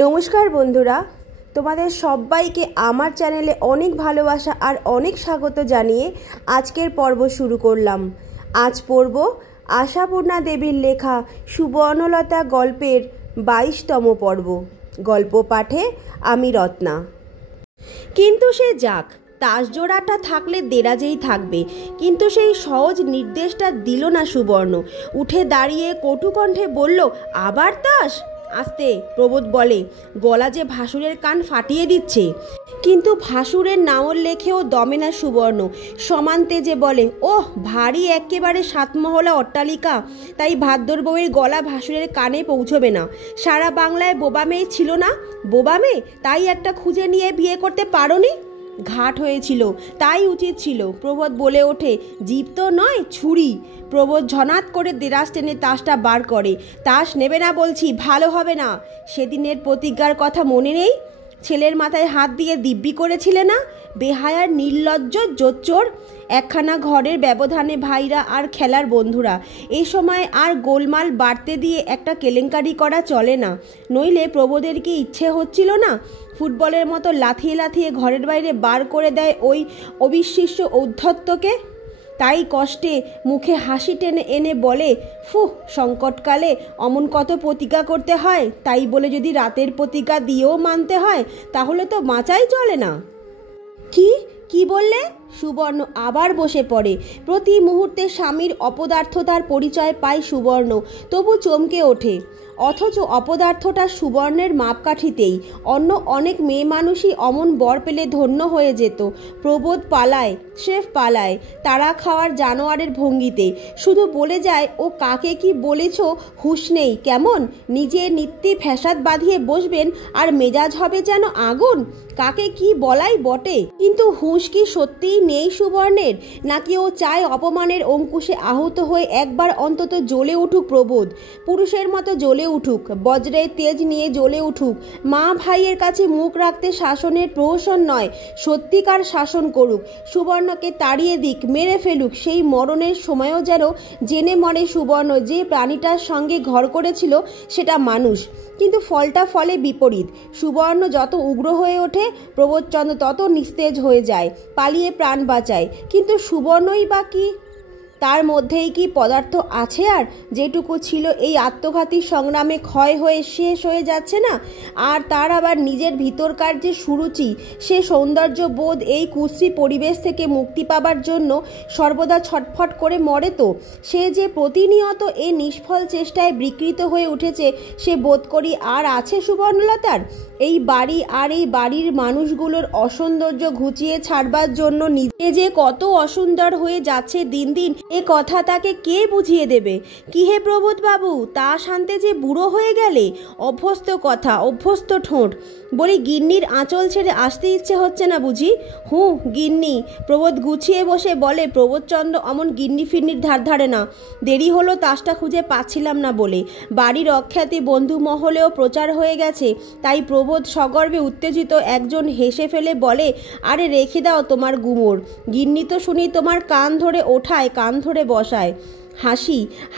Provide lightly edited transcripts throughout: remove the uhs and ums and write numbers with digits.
নমস্কার বন্ধুরা, তোমাদের সবাইকে আমার চ্যানেলে অনেক ভালোবাসা আর অনেক স্বাগত জানিয়ে আজকের পর্ব শুরু করলাম। আজ পড়ব আশাপূর্ণা দেবীর লেখা সুবর্ণলতা গল্পের 22তম পর্ব। গল্প পাঠে আমি রত্না। কিন্তু সে যাক, তাসজোড়াটা থাকলে দেরাজেই থাকবে, কিন্তু সেই সহজ নির্দেশটা দিল না সুবর্ণ। উঠে দাঁড়িয়ে কটুকণ্ঠে বলল, আবার তাস? আস্তে, প্রবোধ বলে, গলা যে ভাসুরের কান ফাটিয়ে দিচ্ছে। কিন্তু ভাসুরের নামল লেখেও দমে না সুবর্ণ। সমান তেজে বলে, ওহ, ভারী একেবারে সাতমহলা অট্টালিকা, তাই ভাদ্র বউয়ের গলা ভাসুরের কানে পৌঁছবে না। সারা বাংলায় বোবা মেয়ে ছিল না? বোবা মেয়ে, তাই একটা খুঁজে নিয়ে বিয়ে করতে পারোনি? ঘাট হয়েছিল, তাই উচিত ছিল। প্রবোধ বলে ওঠে, জীব তো নয়, ছুরি। প্রবোধ ঝনাত করে দেরাজ টেনে তাসটা বার করে। তাস নেবে না বলছি, ভালো হবে না। সেদিনের প্রতিজ্ঞার কথা মনে নেই? ছেলের মাথায় হাত দিয়ে দিব্যি করেছিলে না? বেহায়ার নির্লজ্জ জোচ্চোর। একখানা ঘরের ব্যবধানে ভাইরা আর খেলার বন্ধুরা। এই সময় আর গোলমাল বাড়তে দিয়ে একটা কেলেঙ্কারি করা চলে না। নইলে প্রবোধের কি ইচ্ছে হচ্ছিল না ফুটবলের মতো লাথিয়ে লাথিয়ে ঘরের বাইরে বার করে দেয় ওই অবিশ্বাস্য ঔদ্ধত্যকে? তাই কষ্টে মুখে হাসি টেনে এনে বলে, ফুহ, সংকটকালে অমন কত প্রতিজ্ঞা করতে হয়, তাই বলে যদি রাতের প্রতিজ্ঞা দিয়েও মানতে হয়, তাহলে তো বাঁচাই চলে না। কি বললে? সুবর্ণ আবার বসে পড়ে। প্রতি মুহূর্তে স্বামীর অপদার্থতার পরিচয় পায় সুবর্ণ, তবু চমকে ওঠে। অথচ অপদার্থটা সুবর্ণের মাপকাঠিতেই। অন্য অনেক মেয়ে মানুষই অমন বর পেলে ধন্য হয়ে যেত। প্রবোধ পালায়, স্রেফ পালায়, তারা খাওয়ার জানোয়ারের ভঙ্গিতে। শুধু বলে যায়, ও কাকে কি বলেছ হুঁশ নেই কেমন? নিজে নিত্যে ফ্যাসাদ বাঁধিয়ে বসবেন আর মেজাজ হবে যেন আগুন। কাকে কি বলাই বটে, কিন্তু হুঁশ কি সত্যিই নেই সুবর্ণের? নাকি ও চায় অপমানের অঙ্কুশে আহত হয়ে একবার অন্তত জ্বলে উঠুক প্রবোধ, পুরুষের মতো জ্বলে উঠুক, বজ্রের তেজ নিয়ে জ্বলে উঠুক, মা ভাইয়ের কাছে মুখ রাখতে শাসনের প্রহসন নয়, সত্যিকার শাসন করুক, সুবর্ণকে তাড়িয়ে দিক, মেরে ফেলুক। সেই মরণের সময়ও যেন জেনে মরে সুবর্ণ যে প্রাণীটার সঙ্গে ঘর করেছিল সেটা মানুষ। কিন্তু ফলটা ফলে বিপরীত। সুবর্ণ যত উগ্র হয়ে ওঠে, প্রবোধচন্দ্র তত নিস্তেজ হয়ে যায়, পালিয়ে প্রাণ বাঁচায়। কিন্তু সুবর্ণই বা কি? তার মধ্যেই কি পদার্থ আছে আর, যেটুকু ছিল এই আত্মঘাতী সংগ্রামে ক্ষয় হয়ে শেষ হয়ে যাচ্ছে না? আর তার আবার নিজের ভিতরকার যে সুরুচি, সে সৌন্দর্য বোধ এই কুশ্রী পরিবেশ থেকে মুক্তি পাবার জন্য সর্বদা ছটফট করে মরে তো। সে যে প্রতিনিয়ত এই নিষ্ফল চেষ্টায় বিকৃত হয়ে উঠেছে, সে বোধ করি আর আছে সুবর্ণলতার? এই বাড়ি আর এই বাড়ির মানুষগুলোর অসৌন্দর্য ঘুচিয়ে ছাড়বার জন্য নিজে যে কত অসুন্দর হয়ে যাচ্ছে দিন দিন, এ কথা তাকে কে বুঝিয়ে দেবে? কি হে প্রবোধ বাবু, তা শান্তে যে বুড়ো হয়ে গেলে? অভ্যস্ত কথা, অভ্যস্ত ঠোঁট। বলি, গিন্নির আঁচল ছেড়ে আসতে ইচ্ছে হচ্ছে না বুঝি? গিন্নি। প্রবোধ গুছিয়ে বসে বলে, প্রবোধচন্দ্র অমন গিন্নি ফিন্নির ধার ধারে না। দেরি হলো তাসটা খুঁজে পাচ্ছিলাম না বলে। বাড়ির অখ্যাতি বন্ধু মহলেও প্রচার হয়ে গেছে, তাই প্রবোধ সগর্বে উত্তেজিত একজন হেসে ফেলে বলে, আরে রেখে দাও তোমার গুমর। গিন্নি তো শুনি তোমার কান ধরে ওঠায়, কান ধরে বসায়।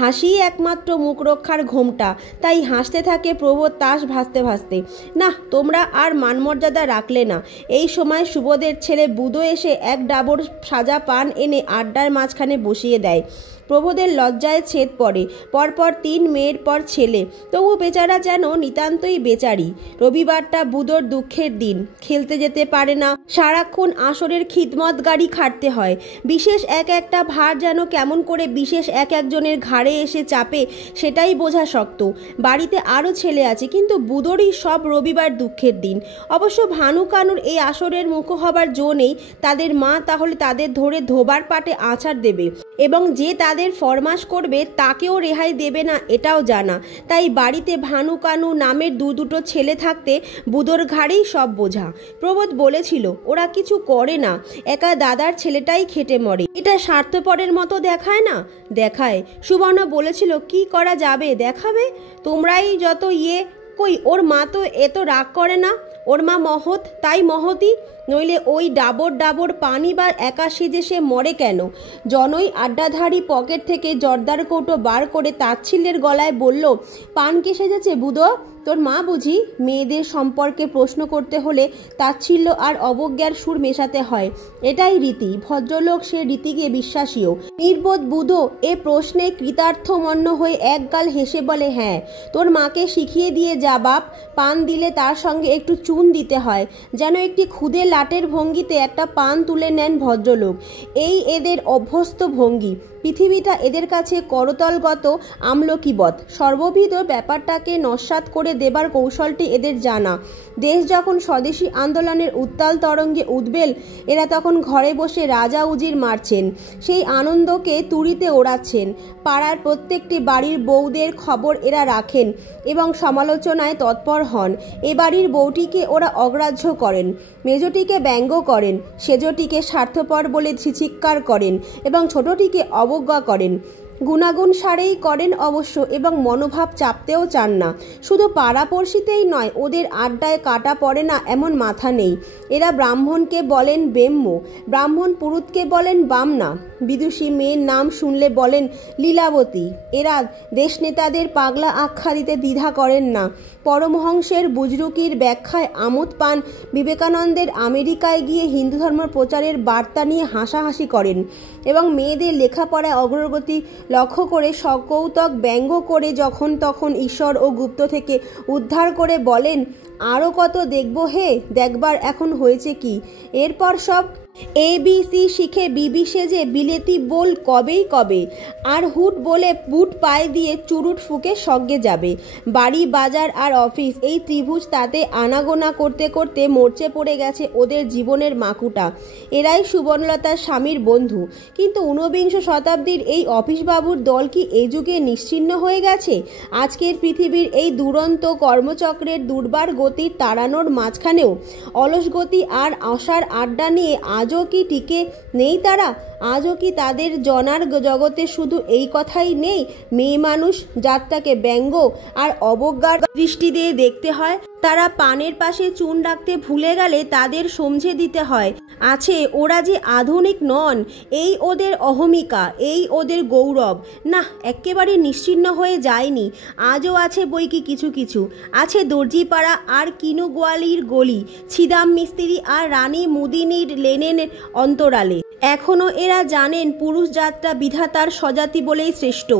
হাসি একমাত্র মুখ রক্ষার ঘোমটা, তাই হাসতে থাকে প্রবোধ তাস ভাসতে ভাসতে। না, তোমরা আর মানমর্যাদা রাখলে না। এই সময় সুবোধের ছেলে বুদো এসে এক ডাবর সাজা পান এনে আড্ডার মাঝখানে বসিয়ে দেয়। প্রবোধের লজ্জায় ছেদ পড়ে। পরপর 3 মেয়ের পর ছেলে, তবু বেচারা যেন নিতান্তই বেচারি। রবিবারটা বুদোর দুঃখের দিন, খেলতে যেতে পারে না, সারাক্ষণ আসরের খিদমত গাড়ি খাটতে হয়। বিশেষ একটা ভার যেন কেমন করে বিশেষ একজনের ঘাড়ে এসে চাপে, সেটাই বোঝা শক্ত। বাড়িতে আরও ছেলে আছে, কিন্তু বুদোরই সব রবিবার দুঃখের দিন। অবশ্য ভানু কানুর এই আসরের মুখো হবার জো নেই। তাদের মা তাহলে তাদের ধরে ধোবার পাটে আছাড় দেবে, এবং যে তাদের ফরমাস করবে তাকেও রেহাই দেবে না, এটাও জানা। তাই বাড়িতে ভানু কানু নামের দুটো ছেলে থাকতে বুদোর ঘাড়েই সব বোঝা। প্রবোধ বলেছিল, ওরা কিছু করে না, একা দাদার ছেলেটাই খেটে মরে। এটা স্বার্থপরের মতো দেখায় না? দেখায়। সুবর্ণ বলেছিল, কি করা যাবে, দেখাবে। তোমরাই যত কই, ওর মা তো এত রাগ করে না। ওর মা মহৎ, তাই মহতই। নইলে ওই ডাবর ডাবর পানি বা একা সেজে সে মরে কেন? জনই আড্ডাধারী পকেট থেকে জর্দার কৌটো বার করে তাচ্ছিল্যের গলায় বলল, পান কে সেজেছে বুদো? তোর মা বুঝি? মেয়েদের সম্পর্কে প্রশ্ন করতে হলে তাচ্ছিল্য আর অবজ্ঞার সুর মেশাতে হয়, এটাই রীতি। ভদ্রলোক সে রীতিকে বিশ্বাসীও। নির্বোধ বুধো এ প্রশ্নে কৃতার্থমন্য হয়ে একগাল হেসে বলে, হ্যাঁ, তোর মাকে শিখিয়ে দিয়ে যা বাপ। পান দিলে তার সঙ্গে একটু চুন দিতে হয়, যেন একটি ক্ষুদে লাটের ভঙ্গিতে একটা পান তুলে নেন ভদ্রলোক। এই এদের অভ্যস্ত ভঙ্গি। পৃথিবীটা এদের কাছে করতলগত আমলকিবৎ। সর্ববিধ ব্যাপারটাকে নস্যাৎ করে দেবার কৌশলটি এদের জানা। দেশ যখন স্বদেশী আন্দোলনের উত্তাল তরঙ্গে উদ্বেল, এরা তখন ঘরে বসে রাজা উজির মারছেন, সেই আনন্দকে তুড়িতে ওড়াচ্ছেন। পাড়ার প্রত্যেকটি বাড়ির বউদের খবর এরা রাখেন এবং সমালোচনায় তৎপর হন। এ বাড়ির বউটিকে ওরা অগ্রাহ্য করেন, মেজটিকে ব্যঙ্গ করেন, সেজটিকে স্বার্থপর বলে ছিচিৎকার করেন এবং ছোটটিকে অবজ্ঞা করেন। গুণাগুণ সারেই করেন অবশ্য, এবং মনোভাব চাপতেও চান না। শুধু পাড়াপড়শিতেই নয়, ওদের আড্ডায় কাটা পড়ে না এমন মাথা নেই। এরা ব্রাহ্মণকে বলেন বেম্য, ব্রাহ্মণ পুরুতকে বলেন বামনা, বিদুষী মেয়ের নাম শুনলে বলেন লীলাবতী। এরা দেশনেতাদের পাগলা আখ্যা দিতে দ্বিধা করেন না। পরমহংসের বুজরুকির ব্যাখ্যায় আমোদ পান, বিবেকানন্দের আমেরিকায় গিয়ে হিন্দু ধর্ম প্রচারের বার্তা নিয়ে হাসাহাসি করেন এবং মেয়েদের লেখাপড়ায় অগ্রগতি লক্ষ্য করে সকৌতুক ব্যঙ্গ করে যখন তখন ঈশ্বর ও গুপ্ত থেকে উদ্ধার করে বলেন, আরও কত দেখব হে, দেখবার এখন হয়েছে কি। এরপর সব ABC শিখে বিবি সেজে বিলেতি বোল কবে আর হুট বলে বুট পায়ে দিয়ে চুরুট ফুকে স্বর্গে যাবে। বাড়ি, বাজার আর অফিস, এই ত্রিভুজ তাতে আনাগোনা করতে করতে মরচে পড়ে গেছে ওদের জীবনের মাকুটা। এরাই সুবর্ণলতার স্বামীর বন্ধু। কিন্তু ঊনবিংশ শতাব্দীর এই অফিসবাবুর দল কি এই যুগে নিশ্চিহ্ন হয়ে গেছে? আজকের পৃথিবীর এই দুরন্ত কর্মচক্রের দুর্বার গতির তাড়ানোর মাঝখানেও অলস গতি আর আশার আড্ডা নিয়ে আজও কি টিকে নেই তারা? আজও কি তাদের জনার জগতে শুধু এই কথাই নেই, মেয়ে মানুষ জাতটাকে ব্যঙ্গ আর অবজ্ঞার দৃষ্টি দিয়ে দেখতে হয়? তারা পানের পাশে চুন রাখতে ভুলে গেলে তাদের সমঝে দিতে হয় আছে ওরা যে আধুনিক নন। এই ওদের অহমিকা, এই ওদের গৌরব। না, একেবারে নিশ্চিহ্ন হয়ে যায়নি। আজও আছে বইকি কিছু কিছু। আছে দর্জিপাড়া আর কিনু গোয়ালির গলি, ছিদাম মিস্ত্রি আর রানী মুদিনীর লেনের অন্তরালে। এখনও এরা জানেন পুরুষ জাতটা বিধাতার স্বজাতি বলেই শ্রেষ্ঠ।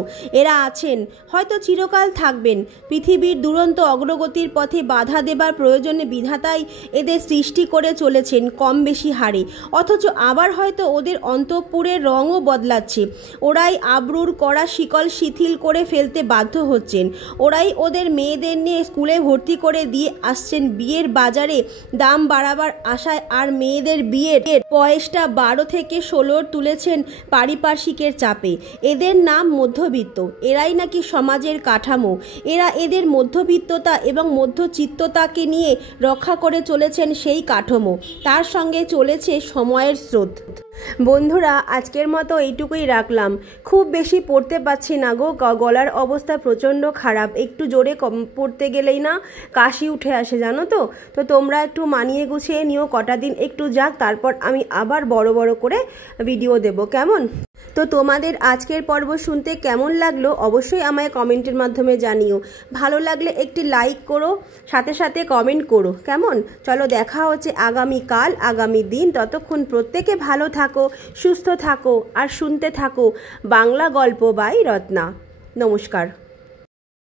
এরা আছেন, হয়তো চিরকাল থাকবেন। পৃথিবীর দুরন্ত অগ্রগতির পথে বাধা দেবার প্রয়োজনে বিধাতাই এদের সৃষ্টি করে চলেছেন কম বেশি হারে। অথচ আবার হয়তো ওদের অন্তঃপুরের রঙও বদলাচ্ছে। ওরাই আবরুর করা শিকল শিথিল করে ফেলতে বাধ্য হচ্ছেন। ওরাই ওদের মেয়েদের নিয়ে স্কুলে ভর্তি করে দিয়ে আসছেন বিয়ের বাজারে দাম বাড়াবার আশায়, আর মেয়েদের বিয়ের বয়সটা 12 থেকে 16 তুলেছেন পারিপার্শ্বিকের চাপে। এদের নাম মধ্যবিত্ত। এরাই নাকি সমাজের কাঠামো। এরা এদের মধ্যবিত্ততা এবং মধ্যচিত্ততাকে নিয়ে রক্ষা করে চলেছেন সেই কাঠামো। তার সঙ্গে চলেছে সময়ের স্রোত। বন্ধুরা, আজকের মতো এইটুকুই রাখলাম। খুব বেশি পড়তে পারছি না গো, গলার অবস্থা প্রচণ্ড খারাপ। একটু জোরে পড়তে গেলেই না কাশি উঠে আসে, জানো তো। তো তোমরা একটু মানিয়ে গুছিয়ে নিও, কটা দিন একটু যাক, তারপর আমি আবার বড় বড় করে ভিডিও দেব, কেমন? তো তোমাদের আজকের পর্ব শুনতে কেমন লাগলো অবশ্যই আমায় কমেন্টের মাধ্যমে জানিও। ভালো লাগলে একটি লাইক করো, সাথে সাথে কমেন্ট করো, কেমন? চলো, দেখা হচ্ছে আগামীকাল, আগামী দিন। ততক্ষণ প্রত্যেকে ভালো থাকো, সুস্থ থাকো আর শুনতে থাকো বাংলা গল্প বাই রত্না। নমস্কার।